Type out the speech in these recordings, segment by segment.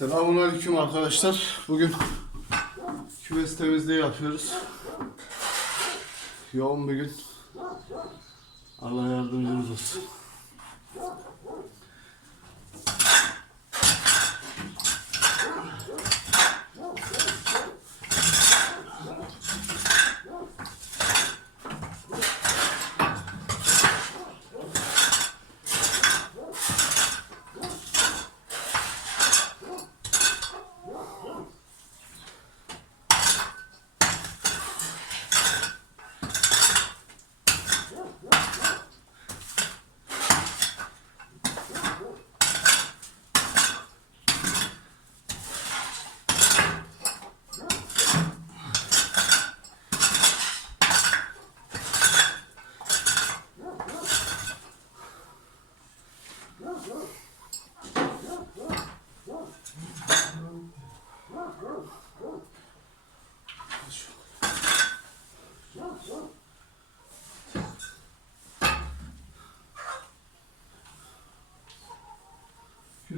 Selamünaleyküm arkadaşlar. Bugün kümes temizliği yapıyoruz. Yoğun bir gün. Allah yardımcımız olsun.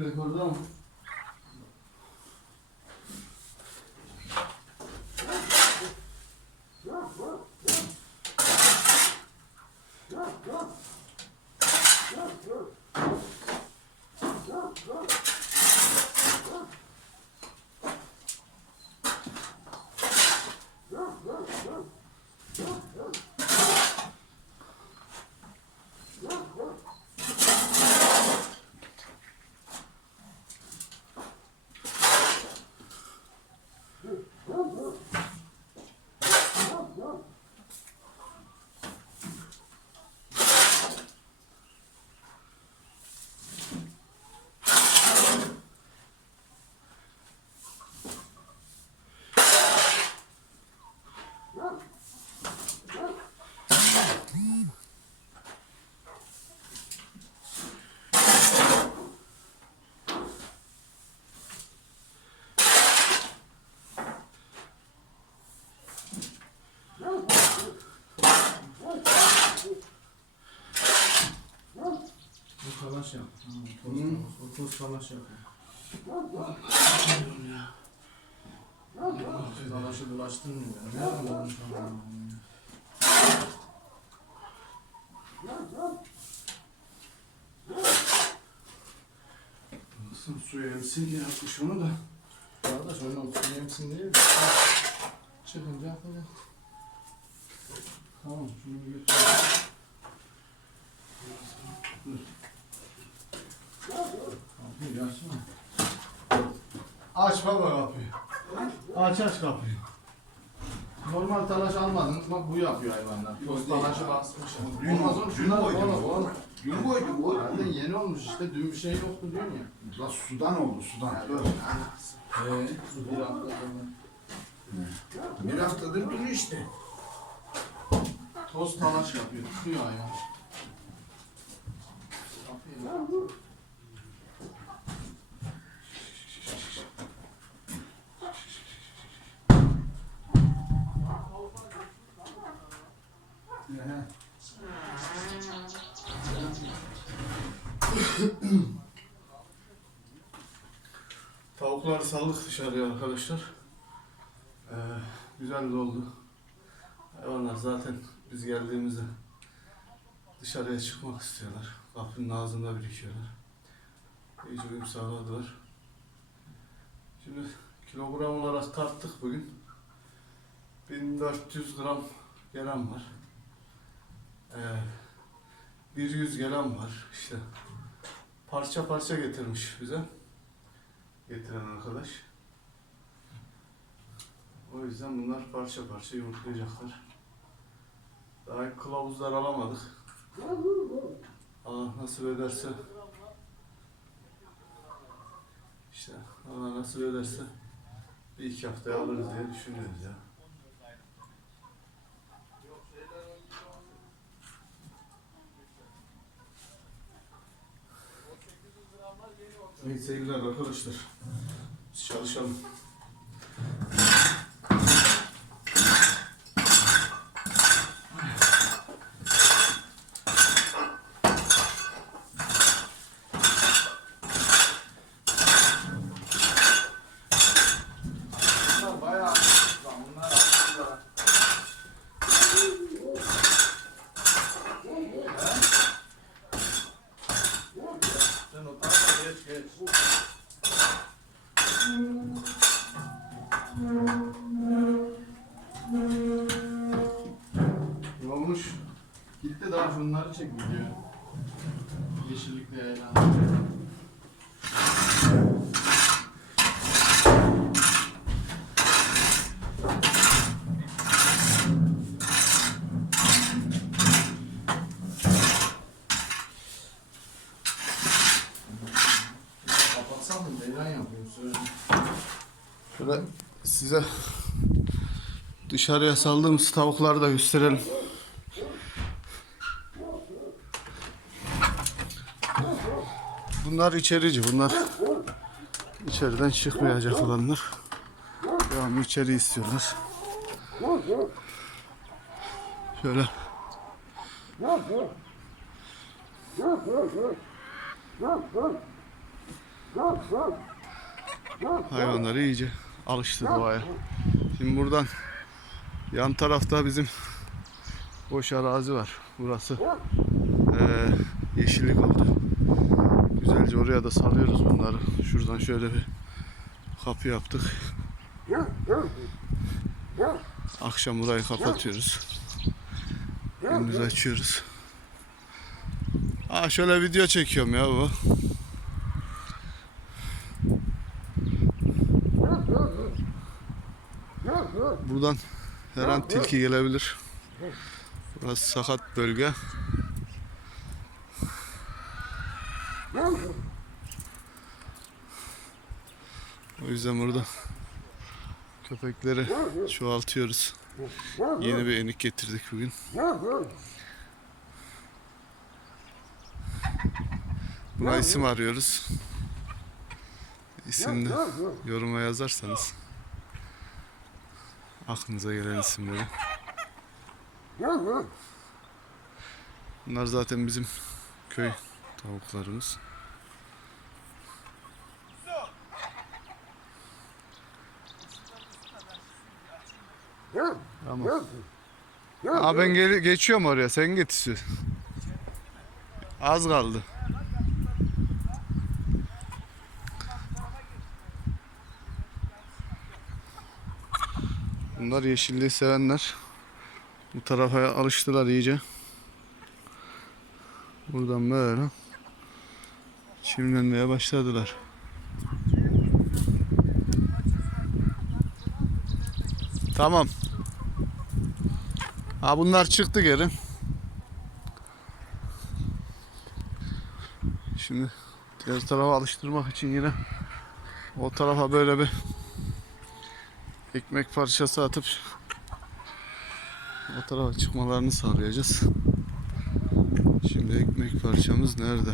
el cordón. Talaş yap. Ha, toz, Hı. O toz talaş yap. Talaşı bulaştırmıyor. ya. Nereden olmuş Allah'ım ya? Nasıl su emsin diye yapmış onu da. Kardeş onun su yemsin değil mi? Çıkınca yapacak. Tamam şunu götür. Kapıyı Aç baba kapıyı. Aç aç kapıyı. Normal talaş almadınız bak bu yapıyor hayvanlar. Toz talaşı basmış. Dün, Olmaz oğlum dün şunlar koydum oğlum. oğlum. Dün koydum oğlum. Herhalde yeni olmuş işte dün bir şey yoktu diyorsun ya. La sudan oldu sudan. Eee bir hafta sonra. Bir haftadır duruyor işte. Toz talaş yapıyor. Tutuyor hayvan. Kapıyı- He. Tavukları saldık dışarıya arkadaşlar. Ee, güzel de oldu. Hayvanlar zaten biz geldiğimizde dışarıya çıkmak istiyorlar. Kapının ağzında birikiyorlar. İyice uyum sağladılar. Şimdi kilogram olarak tarttık bugün. 1400 gram gelen var. Ee, 100 gelen var işte. Parça parça getirmiş bize getiren arkadaş. O yüzden bunlar parça parça yumurtlayacaklar. Daha kılavuzlar alamadık. Allah nasip ederse işte Allah nasip ederse bir iki haftaya alırız diye düşünüyoruz ya. İyi seyirler arkadaşlar. Çalışalım. Geç geç. Ne olmuş? Gitti daha şunları çek video. Yeşillikle söyle. Şöyle size dışarıya saldığımız tavukları da gösterelim. Bunlar içerici. Bunlar içeriden çıkmayacak olanlar. Devamlı içeri istiyorlar. Şöyle hayvanları iyice alıştı doğaya. Şimdi buradan yan tarafta bizim boş arazi var. Burası eee, yeşillik oldu. Güzelce oraya da salıyoruz bunları. Şuradan şöyle bir kapı yaptık. Akşam burayı kapatıyoruz. Gündüz açıyoruz. Aa şöyle video çekiyorum ya bu. Buradan her an tilki gelebilir. Burası sakat bölge. O yüzden burada köpekleri çoğaltıyoruz. Yeni bir enik getirdik bugün. Buna isim arıyoruz. İsimini yoruma yazarsanız aklınıza gelen isimleri. Bunlar zaten bizim köy tavuklarımız. Tamam. Aa ben gel geçiyorum oraya. Sen git istiyorsun. Az kaldı. Bunlar yeşilliği sevenler. Bu tarafa alıştılar iyice. Buradan böyle çimlenmeye başladılar. Tamam. Ha bunlar çıktı geri. Şimdi diğer tarafa alıştırmak için yine o tarafa böyle bir ekmek parçası atıp o tarafa çıkmalarını sağlayacağız. Şimdi ekmek parçamız nerede?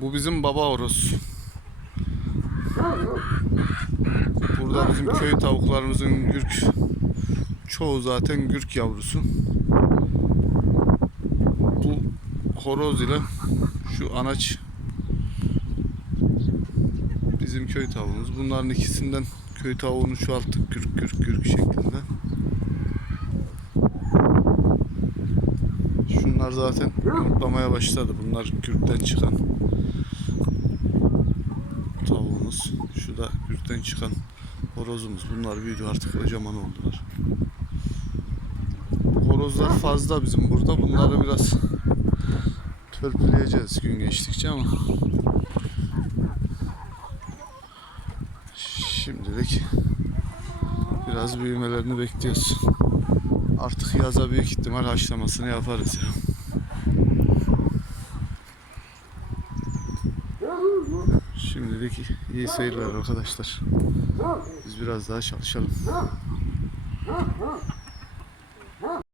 Bu bizim baba horoz. Burada bizim köy tavuklarımızın gürk çoğu zaten gürk yavrusu. Bu horoz ile şu anaç bizim köy tavuğumuz. Bunların ikisinden köy tavuğunu çoğalttık gürk gürk gürk şeklinde. Şunlar zaten yumurtlamaya başladı. Bunlar gürkten çıkan tavuğumuz. Şu da gürkten çıkan horozumuz. Bunlar büyüdü artık kocaman oldular. Horozlar fazla bizim burada. Bunları biraz törpüleyeceğiz gün geçtikçe ama şimdilik biraz büyümelerini bekliyoruz. Artık yaza büyük ihtimal haşlamasını yaparız ya. Şimdilik iyi seyirler arkadaşlar. Biz biraz daha çalışalım.